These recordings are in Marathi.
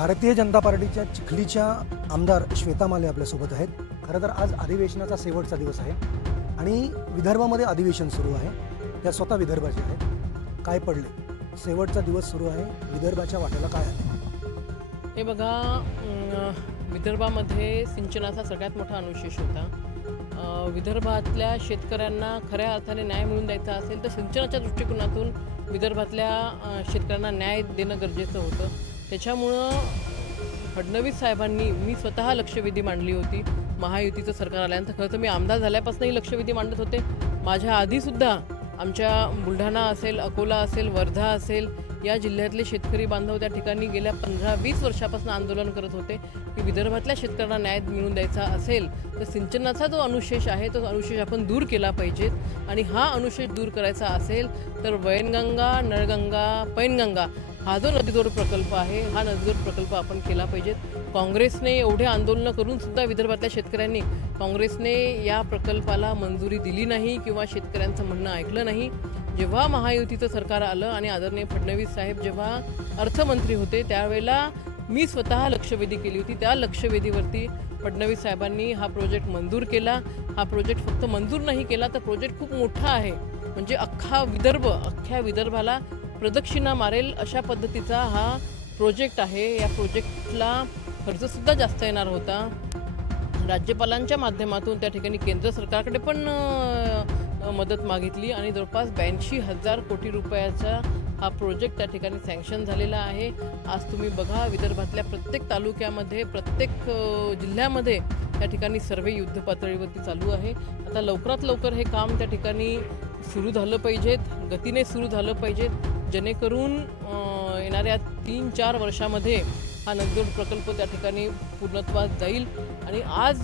भारतीय जनता पार्टीच्या चिखलीच्या आमदार श्वेता माले आपल्यासोबत आहेत. खरं तर आज अधिवेशनाचा शेवटचा दिवस आहे आणि विदर्भामध्ये अधिवेशन सुरू आहे. त्या स्वतः विदर्भाचे आहेत. काय पडले, शेवटचा दिवस सुरू आहे, विदर्भाच्या वाट्याला काय आले? हे बघा, विदर्भामध्ये सिंचनाचा सगळ्यात मोठा अनुशेष होता. विदर्भातल्या शेतकऱ्यांना खऱ्या अर्थाने न्याय मिळवून द्यायचा असेल तर सिंचनाच्या दृष्टिकोनातून विदर्भातल्या शेतकऱ्यांना न्याय देणं गरजेचं होतं. त्याच्यामुळं फडणवीस साहेबांनी, मी स्वतः लक्षवेधी मांडली होती महायुतीचं सरकार आल्यानंतर. खरं तर मी आमदार झाल्यापासूनही लक्षवेधी मांडत होते. माझ्या आधीसुद्धा आमच्या बुलढाणा असेल, अकोला असेल, वर्धा असेल या जिल्ह्यातले शेतकरी बांधव त्या ठिकाणी गेल्या 15-20 वर्षापासून आंदोलन करत होते की विदर्भातल्या शेतकऱ्यांना न्याय मिळवून द्यायचा असेल तर सिंचनाचा जो अनुशेष आहे तो अनुशेष आपण दूर केला पाहिजेत. आणि हा अनुशेष दूर करायचा असेल तर वैनगंगा, नळगंगा, पैनगंगा हा जो नदीजोड प्रकल्प आहे, हा नदीजोड प्रकल्प आपण केला पाहिजेत. काँग्रेसने एवढे आंदोलनं करून सुद्धा विदर्भातल्या शेतकऱ्यांनी काँग्रेसने या प्रकल्पाला मंजुरी दिली नाही किंवा शेतकऱ्यांचं म्हणणं ऐकलं नाही. जेव्हा महायुतीचं सरकार आलं आणि आदरणीय फडणवीस साहेब जेव्हा अर्थमंत्री होते त्यावेळेला मी स्वतः लक्षवेधी केली होती. त्या लक्षवेधीवरती फडणवीस साहेबांनी हा प्रोजेक्ट मंजूर केला. हा प्रोजेक्ट फक्त मंजूर नाही केला तर प्रोजेक्ट खूप मोठा आहे, म्हणजे अख्ख्या विदर्भाला प्रदक्षिणा मारेल अशा पद्धतीचा हा प्रोजेक्ट आहे. या प्रोजेक्टला खर्चसुद्धा जास्त येणार होता. राज्यपालांच्या माध्यमातून त्या ठिकाणी केंद्र सरकारकडे पण मदत मागितली आणि जवळपास 82,000 कोटी रुपयाचा हा प्रोजेक्ट त्या ठिकाणी सँक्शन झालेला आहे. आज तुम्ही बघा, विदर्भातल्या प्रत्येक तालुक्यामध्ये, प्रत्येक जिल्ह्यामध्ये त्या ठिकाणी सर्वे युद्ध पातळीवरती चालू आहे. आता लवकरात लवकर हे काम त्या ठिकाणी सुरू झालं पाहिजेत, गतीने सुरू झालं पाहिजेत, जेणेकरून येणाऱ्या 3-4 वर्षामध्ये हा नदीजोड प्रकल्प त्या ठिकाणी पूर्णत्वास जाईल. आणि आज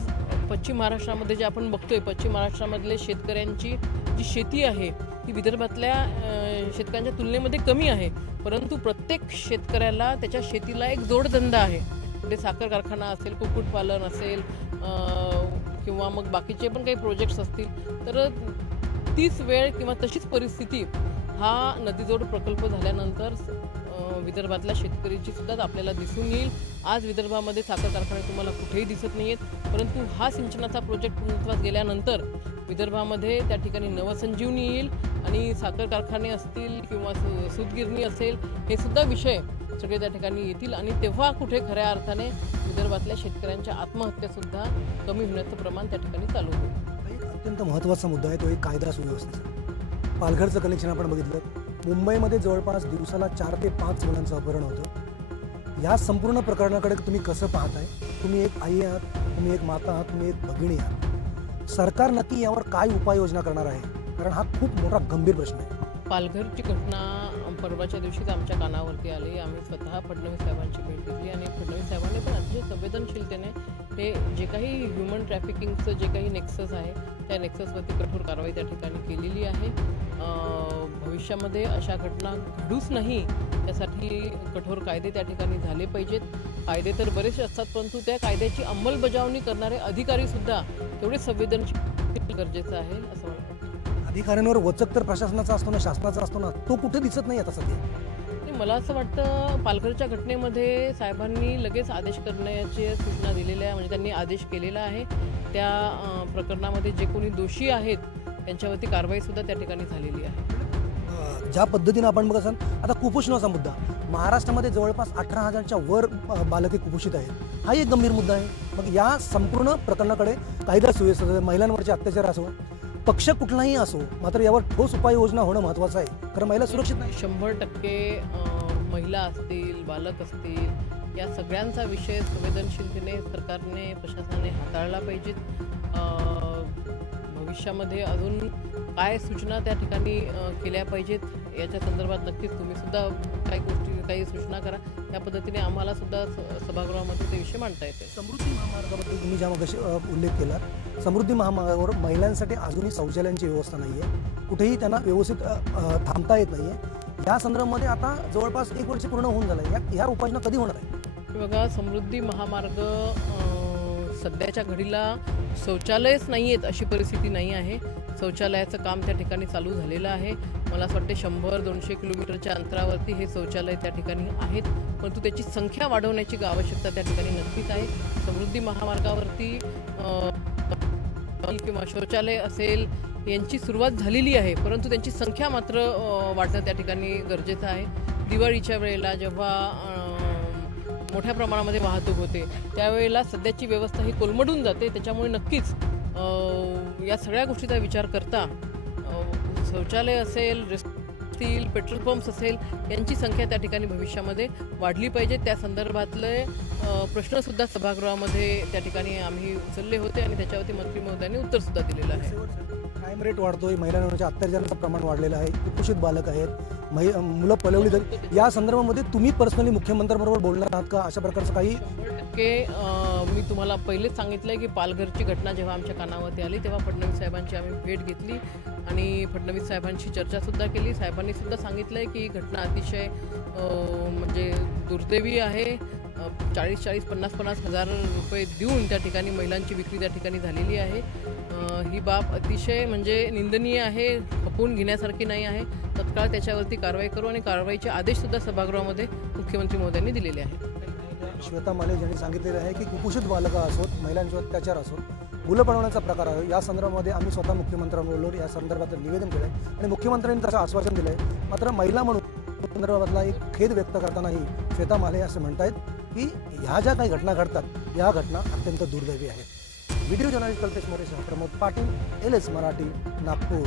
पश्चिम महाराष्ट्रामध्ये जे आपण बघतोय, पश्चिम महाराष्ट्रामधले शेतकऱ्यांची जी शेती आहे ती विदर्भातल्या शेतकऱ्यांच्या तुलनेमध्ये कमी आहे, परंतु प्रत्येक शेतकऱ्याला त्याच्या शेतीला एक जोडधंदा आहे. कुठे साखर कारखाना असेल, कुक्कुटपालन असेल किंवा मग बाकीचे पण काही प्रोजेक्ट्स असतील, तर तीच वेळ किंवा तशीच परिस्थिती हा नदीजोड प्रकल्प झाल्यानंतर विदर्भातल्या शेतकऱ्याची सुद्धा आपल्याला दिसून येईल. आज विदर्भामध्ये साखर कारखाने तुम्हाला कुठेही दिसत नाही आहेत, परंतु हा सिंचनाचा प्रोजेक्ट पूर्णत्वास गेल्यानंतर विदर्भामध्ये त्या ठिकाणी नवसंजीवनी येईल आणि साखर कारखाने असतील किंवा सूतगिरणी असेल, हे सुद्धा विषय सगळे त्या ठिकाणी येतील आणि तेव्हा कुठे खऱ्या अर्थाने विदर्भातल्या शेतकऱ्यांच्या आत्महत्यासुद्धा कमी होण्याचं प्रमाण त्या ठिकाणी चालू होईल. एक अत्यंत महत्त्वाचा मुद्दा आहे तो एक कायदा सुव्यवस्थेचा. पालघरचं कलेक्शन आपण बघितलं. मुंबईमध्ये जवळपास दिवसाला 4 ते 5 मुलांचं अपहरण होतं. या संपूर्ण प्रकरणाकडे तुम्ही कसं पाहताय? तुम्ही एक आई आहात, तुम्ही एक माता आहात, तुम्ही एक भगिनी आहात. सरकार नक्की यावर काय उपाययोजना करणार आहे? कारण हा खूप मोठा गंभीर प्रश्न आहे. पालघरची घटना परवाच्या दिवशीच आमच्या कानावरती आली. आम्ही स्वतः फडणवीस साहेबांची भेट घेतली आणि फडणवीस साहेबांनी पण अतिशय संवेदनशीलतेने हे जे काही ह्युमन ट्रॅफिकिंगचं जे काही नेक्सस आहे त्या नेक्ससवरती कठोर कारवाई त्या ठिकाणी केलेली आहे. भविष्यामध्ये अशा घटना घडूच नाही यासाठी कठोर कायदे त्या ठिकाणी झाले पाहिजेत. कायदे तर बरेचसे असतात, परंतु त्या कायद्याची अंमलबजावणी करणारे अधिकारीसुद्धा तेवढे संवेदनशील गरजेचं आहे असं मला वाटतं. अधिकाऱ्यांवर वचक तर प्रशासनाचा असतो ना, शासनाचा असतो ना, तो कुठे दिसत नाही आता सध्या. मला असं वाटतं पालघरच्या घटनेमध्ये साहेबांनी लगेच आदेश करण्याची सूचना दिलेल्या आहे, म्हणजे त्यांनी आदेश केलेला आहे. त्या प्रकरणामध्ये जे कोणी दोषी आहेत त्यांच्यावरती कारवाईसुद्धा त्या ठिकाणी झालेली आहे. ज्या पद्धतीनं आपण बघत असाल, आता कुपोषणाचा मुद्दा महाराष्ट्रामध्ये जवळपास 18,000च्या वर बालके कुपोषित आहेत. हा एक गंभीर मुद्दा आहे. मग या संपूर्ण प्रकरणाकडे कायदा सुव्यवस्था, महिलांवरचे अत्याचार असो, पक्ष कुठलाही असो, मात्र यावर ठोस उपाययोजना होणं महत्त्वाचं आहे. कारण महिला सुरक्षित नाही. 100% महिला असतील, बालक असतील, या सगळ्यांचा विषय संवेदनशीलतेने सरकारने, प्रशासनाने हाताळला पाहिजेत. भविष्यामध्ये अजून काय सूचना त्या ठिकाणी केल्या पाहिजेत याच्या संदर्भात नक्कीच तुम्ही सुद्धा काही सूचना करा. त्या पद्धतीने आम्हाला सुद्धा सभागृहामध्ये ते विषय मांडता येते. समृद्धी महामार्गाबद्दल तुम्ही ज्या मगाशी उल्लेख केला, समृद्धी महामार्गावर महिलांसाठी अजूनही शौचालयांची व्यवस्था नाही आहे. कुठेही त्यांना व्यवस्थित थांबता येत नाही आहे. या संदर्भामध्ये आता जवळपास 1 वर्ष पूर्ण होऊन झालं आहे. या उपाययोजना कधी होणार आहे? बघा, समृद्धी महामार्ग सध्याच्या घडीला शौचालयच नाही आहेत अशी परिस्थिती नाही आहे. शौचालयाचं काम त्या ठिकाणी चालू झालेलं आहे. मला असं वाटते 100-200 किलोमीटरच्या अंतरावरती हे शौचालय त्या ठिकाणी आहेत. परंतु त्याची संख्या वाढवण्याची आवश्यकता त्या ठिकाणी नक्कीच आहे. समृद्धी महामार्गावरती किंवा शौचालय असेल यांची सुरुवात झालेली आहे, परंतु त्यांची संख्या मात्र वाढणं त्या ठिकाणी गरजेचं आहे. दिवाळीच्या वेळेला जेव्हा मोठ्या प्रमाणामध्ये वाहतूक होते त्यावेळेला सध्याची व्यवस्था ही कोलमडून जाते. त्याच्यामुळे नक्कीच या सगळ्या गोष्टीचा विचार करता शौचालय असेल, असतील, पेट्रोल पंप्स असेल यांची संख्या त्या ठिकाणी भविष्यामध्ये वाढली पाहिजे. त्या संदर्भातले प्रश्नसुद्धा सभागृहामध्ये त्या ठिकाणी आम्ही उचलले होते आणि त्याच्यावरती मंत्री महोदयांनी उत्तरसुद्धा दिलेलं आहे. क्राईम रेट वाढतोय, महिलांवरच्या अत्याचाराचं प्रमाण वाढलेलं आहे, कुपोषित बालक आहेत, मुलं पळवली जात, या संदर्भामध्ये तुम्ही पर्सनली मुख्यमंत्र्यांबरोबर बोलणार आहात का? अशा प्रकारचं काही 100% मी तुम्हाला पहिलेच सांगितलं आहे की पालघरची घटना जेव्हा आमच्या कानावरती आली तेव्हा फडणवीस साहेबांची आम्ही भेट घेतली आणि फडणवीस साहेबांशी चर्चासुद्धा केली. साहेबांनी सुद्धा सांगितलं आहे की ही घटना अतिशय म्हणजे दुर्दैवी आहे. 40-40, 50-50 हजार रुपये देऊन त्या ठिकाणी महिलांची विक्री त्या ठिकाणी झालेली आहे. ही बाब अतिशय म्हणजे निंदनीय आहे, खपवून घेण्यासारखी नाही आहे. तत्काळ त्याच्यावरती कारवाई करू आणि कारवाईचे आदेशसुद्धा सभागृहामध्ये मुख्यमंत्री महोदयांनी दिलेले आहेत. श्वेता माले यांनी सांगितलेलं आहे की कुपोषित बालकं असोत, महिलांचे अत्याचार असोत, मुलं पळवण्याचा प्रकार आहे, या संदर्भामध्ये आम्ही स्वतः मुख्यमंत्र्यांबरोबर या संदर्भात निवेदन केलं आहे आणि मुख्यमंत्र्यांनी त्याचं आश्वासन दिलं आहे. मात्र महिला म्हणून संदर्भातला एक खेद व्यक्त करतानाही श्वेता माले असं म्हणतायत की ह्या ज्या काही घटना घडतात या घटना अत्यंत दुर्दैवी आहेत. व्हिडिओ जर्नलिस्ट कल्पेश मोरेसह प्रमोद पाटील, LS मराठी, नागपूर.